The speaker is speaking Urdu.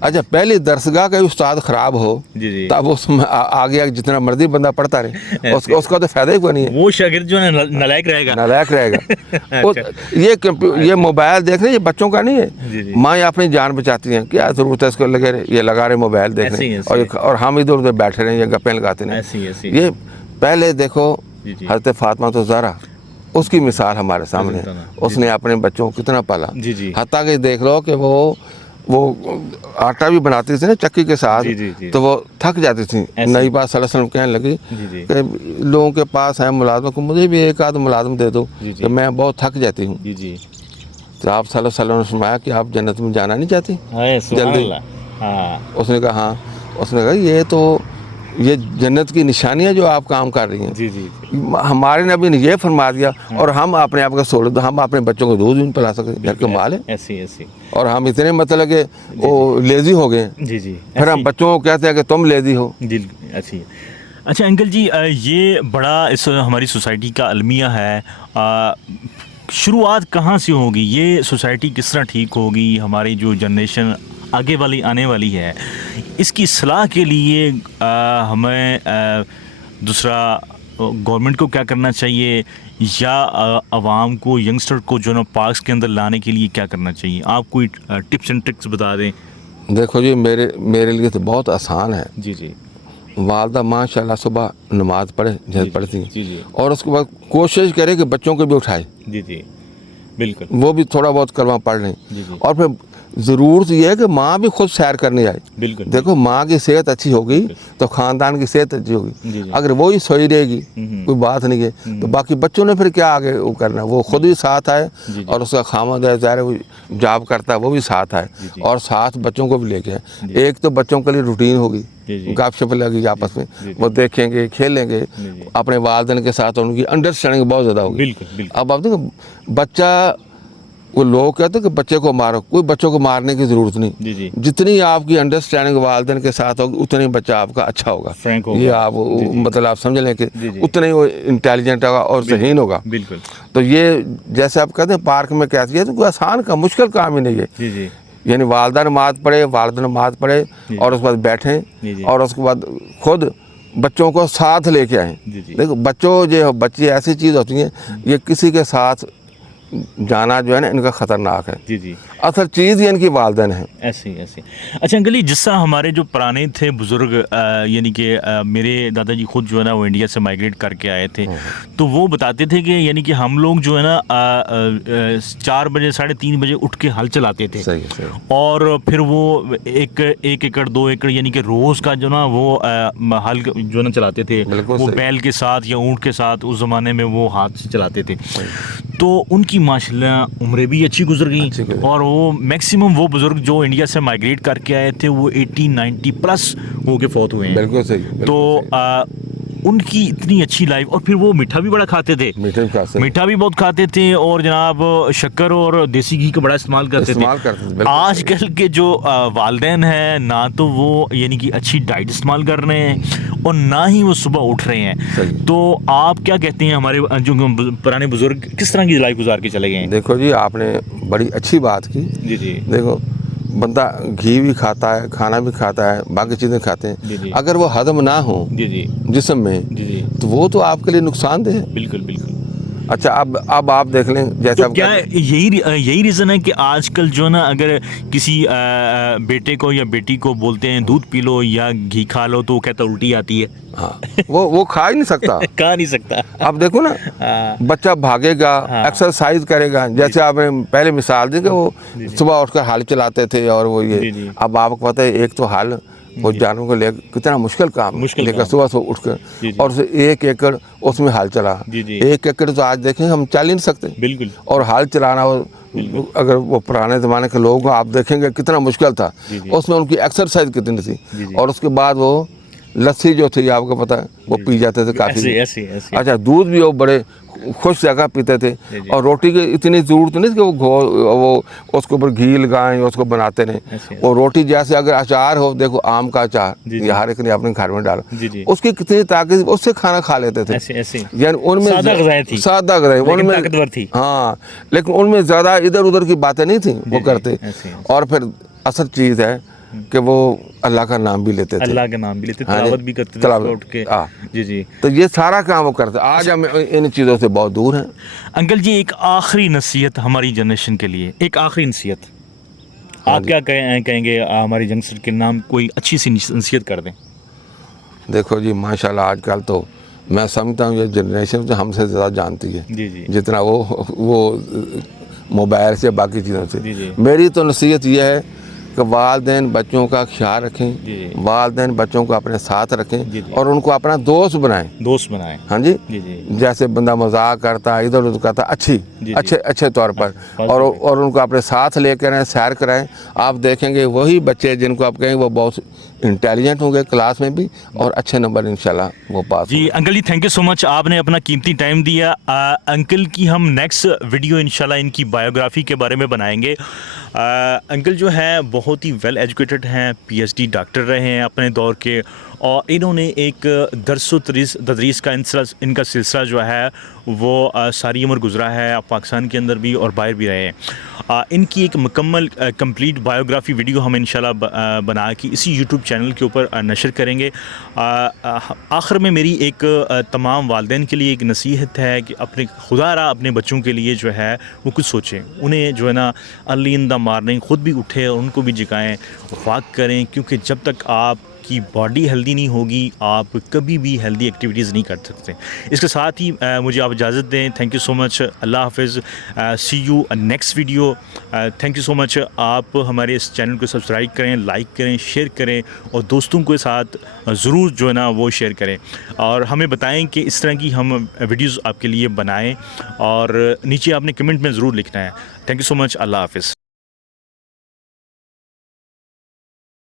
اچھا پہلی درسگاہ کا استاد خراب ہو تب اس میں آگے جتنا مرضی بندہ پڑھتا رہے اس کا تو فائدہ ہی کوئی نہیں ہے, وہ شاگرد جو ہے نالائق رہے گا. یہ موبائل دیکھنے یہ بچوں کا نہیں ہے, ماں اپنی جان بچاتی ہیں, کیا ضرورت ہے اس کو لگے رہے یہ لگا رہے موبائل دیکھنے اور ہم ادھر ادھر بیٹھے رہے یا گپیں لگاتے رہے. یہ پہلے دیکھو حضرت فاطمہ تو زہرا اس کی مثال ہمارے سامنے ہے, اس نے اپنے بچوں کو کتنا پالا, حتیٰ کہ دیکھ لو کہ وہ آٹا بھی بناتی تھی نا چکی کے ساتھ, تو وہ تھک جاتی تھی. نئی بات صلی اللہ علیہ وسلم کہنے لگی کہ لوگوں کے پاس ہے ملازمہ کو, مجھے بھی ایک آدھ ملازم دے دو کہ میں بہت تھک جاتی ہوں. تو آپ صلی اللہ علیہ وسلم نے فرمایا کہ آپ جنت میں جانا نہیں چاہتی جلدی؟ اس نے کہا ہاں. اس نے کہا یہ جنت کی نشانیاں جو آپ کام کر رہی ہیں. ہمارے نبی نے یہ فرما دیا, اور ہم اپنے آپ کا سولے ہم اپنے بچوں کو دودھ نہیں پلا سکتے, گھر کے مال ہے. اور ہم اتنے مطلب کہ وہ لیزی ہو گئے, پھر ہم بچوں کو کہتے ہیں کہ تم لیزی ہو. اچھا انکل جی, یہ بڑا اس ہماری سوسائٹی کا المیہ ہے. شروعات کہاں سے ہوگی, یہ سوسائٹی کس طرح ٹھیک ہوگی, ہماری جو جنریشن آگے والی آنے والی ہے, اس کی اصلاح کے لیے ہمیں دوسرا گورنمنٹ کو کیا کرنا چاہیے, یا عوام کو ینگسٹر کو جو نا پارکس کے اندر لانے کے لیے کیا کرنا چاہیے؟ آپ کوئی ٹپس اینڈ ٹرکس بتا دیں. دیکھو جی میرے لیے تو بہت آسان ہے. والدہ ماشاء اللہ صبح نماز پڑھے جب پڑھتی ہیں, اور اس کے بعد کوشش کرے کہ بچوں کو بھی اٹھائے, بالکل وہ بھی تھوڑا بہت کلمہ پڑھ لیں. اور پھر ضرورت یہ ہے کہ ماں بھی خود سیر کرنے آئے. دیکھو ماں کی صحت اچھی ہوگی تو خاندان کی صحت اچھی ہوگی. اگر وہی سوئی رہے گی کوئی بات نہیں ہے تو باقی بچوں نے پھر کیا آگے وہ کرنا, وہ خود بھی ساتھ آئے, اور اس کا خامد ہے ظاہر وہ جاب کرتا ہے وہ بھی ساتھ آئے, اور ساتھ بچوں کو بھی لے کے آئے. ایک تو بچوں کے لیے روٹین ہوگی, گپ شپ لگی آپس میں, وہ دیکھیں گے کھیلیں گے اپنے والدین کے ساتھ, ان کی انڈرسٹینڈنگ بہت زیادہ ہوگی. اب آپ دیکھو بچہ, وہ لوگ کہتے ہیں کہ بچے کو مارو, کوئی بچوں کو مارنے کی ضرورت نہیں. جتنی آپ کی انڈرسٹینڈنگ والدین کے ساتھ ہوگی اتنی بچہ آپ کا اچھا ہوگا. یہ آپ مطلب آپ سمجھ لیں کہ اتنا ہی وہ انٹیلیجنٹ ہوگا اور ذہین ہوگا. تو یہ جیسے آپ کہتے ہیں پارک میں کہتے ہیں تو کوئی آسان کا مشکل کام ہی نہیں ہے. یعنی والدہ نماز پڑھے, والد نماز پڑھے, اور اس کے بعد بیٹھیں, اور اس کے بعد خود بچوں کو ساتھ لے کے آئیں. دیکھو بچے ایسی چیز ہوتی ہیں, یہ کسی کے ساتھ جانا جو ہے نا ان کا خطرناک ہے. اصل چیز یہ ان کی والدین ہیں. ایسے. اچھا انکل جی, جس طرح ہمارے جو پرانے تھے بزرگ, یعنی کہ میرے دادا جی خود جو ہے نا وہ انڈیا سے مائگریٹ کر کے آئے تھے, تو وہ بتاتے تھے کہ یعنی کہ ہم لوگ جو ہے نا 4 بجے 3:30 بجے اٹھ کے ہل چلاتے تھے. اور پھر وہ 1 ایکڑ 2 ایکڑ یعنی کہ روز کا جو نا وہ ہل جو ہے نا چلاتے تھے, وہ بیل کے ساتھ یا اونٹ کے ساتھ. اس زمانے میں وہ ہاتھ سے چلاتے تھے. تو ان کی ماشاءاللہ عمریں بھی اچھی گزر گئیں, اور وہ میکسیمم وہ بزرگ جو انڈیا سے مائگریٹ کر کے آئے تھے وہ 80-90 پلس ہو کے فوت ہوئے ہیں. بالکل صحیح. تو ان کی اتنی اچھی لائف, اور پھر وہ میٹھا بھی بڑا کھاتے تھے, میٹھا بھی بہت کھاتے تھے, اور جناب شکر اور دیسی گھی کا بڑا استعمال کرتے تھے. آج کل کے جو والدین ہیں نہ تو وہ یعنی کہ اچھی ڈائٹ استعمال کر رہے ہیں, اور نہ ہی وہ صبح اٹھ رہے ہیں. تو آپ کیا کہتے ہیں, ہمارے جو پرانے بزرگ کس طرح کی لائف گزار کے چلے گئے ہیں؟ دیکھو جی آپ نے بڑی اچھی بات کی. دیکھو بندہ گھی بھی کھاتا ہے, کھانا بھی کھاتا ہے, باقی چیزیں کھاتے ہیں, اگر وہ ہضم نہ ہو جسم میں تو وہ تو آپ کے لیے نقصان دہ ہے. بالکل. اچھا اب آپ دیکھ لیں جیسا کیا یہی ریزن ہے کہ آج کل جو نا اگر کسی بیٹے کو یا بیٹی کو بولتے ہیں دودھ پی لو یا گھی کھا لو تو وہ کہتا الٹی آتی ہے. ہاں وہ کھا ہی نہیں سکتا. اب دیکھو نا بچہ بھاگے گا, ایکسرسائز کرے گا, جیسے آپ نے پہلے مثال دی کہ وہ صبح اٹھ کر ہل چلاتے تھے, اور وہ یہ اب آپ کو پتہ ہے ایک تو ہل وہ جانوروں کو لے کتنا مشکل کام لے کر صبح اٹھ کر, اور 1 ایکڑ اس میں ہل چلا. 1 ایکڑ تو آج دیکھیں ہم چل ہی نہیں سکتے. اور ہل چلانا اگر وہ پرانے زمانے کے لوگوں کو آپ دیکھیں گے کتنا مشکل تھا. اس میں ان کی ایکسرسائز کتنی تھی, اور اس کے بعد وہ لسی جو تھی آپ کو پتہ ہے وہ پی جاتے تھے کافی. اچھا دودھ بھی وہ بڑے خوش جگہ پیتے تھے, اور روٹی کی اتنی ضرورت نہیں تھی کہ وہ اس کے اوپر گھی لگائیں اس کو بناتے رہیں. وہ روٹی جیسے اگر اچار ہو, دیکھو آم کا اچار یہ ہر ایک نے اپنے گھر میں ڈالا, اس کی کتنی طاقت, اس سے کھانا کھا لیتے تھے. یعنی ان میں سادہ غذائیں ان میں ہاں, لیکن ان میں زیادہ ادھر ادھر کی باتیں نہیں تھیں وہ کرتے. اور پھر اصل چیز ہے کہ وہ اللہ کا نام بھی لیتے تھے, اللہ کا نام بھی لیتے, ہاں جی, تلاوت بھی کرتے تھے تلاوت, صبح اٹھ کے. ہاں. جی جی. تو یہ سارا کام وہ کرتے. آج ہم ان چیزوں سے بہت دور ہیں. انکل جی ایک آخری نصیحت ہماری جنریشن کے لیے, ایک آخری نصیحت آپ کیا کہیں گے ہماری جنریشن کے نام, کوئی اچھی سی نصیحت کر دیں. دیکھو جی ماشاءاللہ آج کل تو میں سمجھتا ہوں یہ جنریشن تو ہم سے زیادہ جانتی ہے جی جی جتنا وہ موبائل سے باقی چیزوں سے. جی جی میری تو نصیحت یہ ہے کہ والدین بچوں کا خیال رکھیں, جی والدین بچوں کو اپنے ساتھ رکھیں جی جی اور ان کو اپنا دوست بنائیں. دوست بنائیں. ہاں جی, جی جی جیسے بندہ مذاق کرتا ہے ادھر ادھر کرتا جی جی. اچھے طور پر, اور ان کو اپنے ساتھ لے کر آئیں, سیر کرائیں. آپ دیکھیں گے وہی بچے جن کو آپ کہیں وہ بہت انٹیلیجنٹ ہوں گے کلاس میں بھی, اور اچھے نمبر انشاءاللہ وہ پاس جی. Uncle ji thank you so much, آپ نے اپنا قیمتی ٹائم دیا. انکل کی ہم نیکسٹ ویڈیو انشاءاللہ ان کی بایوگرافی کے بارے میں بنائیں گے. انکل جو ہیں بہت ہی ویل ایجوکیٹڈ ہیں, PhD ڈاکٹر رہے ہیں اپنے دور کے, اور انہوں نے ایک درس و تدریس کا ان کا سلسلہ جو ہے وہ ساری عمر گزرا ہے, پاکستان کے اندر بھی اور باہر بھی رہے ہیں. ان کی ایک مکمل کمپلیٹ بایوگرافی ویڈیو ہم انشاءاللہ بنا کے اسی یوٹیوب چینل کے اوپر نشر کریں گے. آخر میں میری ایک تمام والدین کے لیے ایک نصیحت ہے کہ اپنے خدا را اپنے بچوں کے لیے جو ہے وہ کچھ سوچیں, انہیں جو ہے نا ارلی ان دا مارننگ خود بھی اٹھیں اور ان کو بھی جگائیں, واک کریں, کیونکہ جب تک آپ کی باڈی ہیلدی نہیں ہوگی آپ کبھی بھی ہیلدی ایکٹیویٹیز نہیں کر سکتے. اس کے ساتھ ہی مجھے آپ اجازت دیں. تھینک یو سو مچ, اللہ حافظ, see you next video. Thank you so much. آپ ہمارے اس چینل کو سبسکرائب کریں, لائک کریں, شیئر کریں, اور دوستوں کے ساتھ ضرور جو ہے نا وہ شیئر کریں, اور ہمیں بتائیں کہ اس طرح کی ہم ویڈیوز آپ کے لیے بنائیں, اور نیچے آپ نے کمنٹ میں ضرور لکھنا ہے. تھینک یو سو مچ, اللہ حافظ.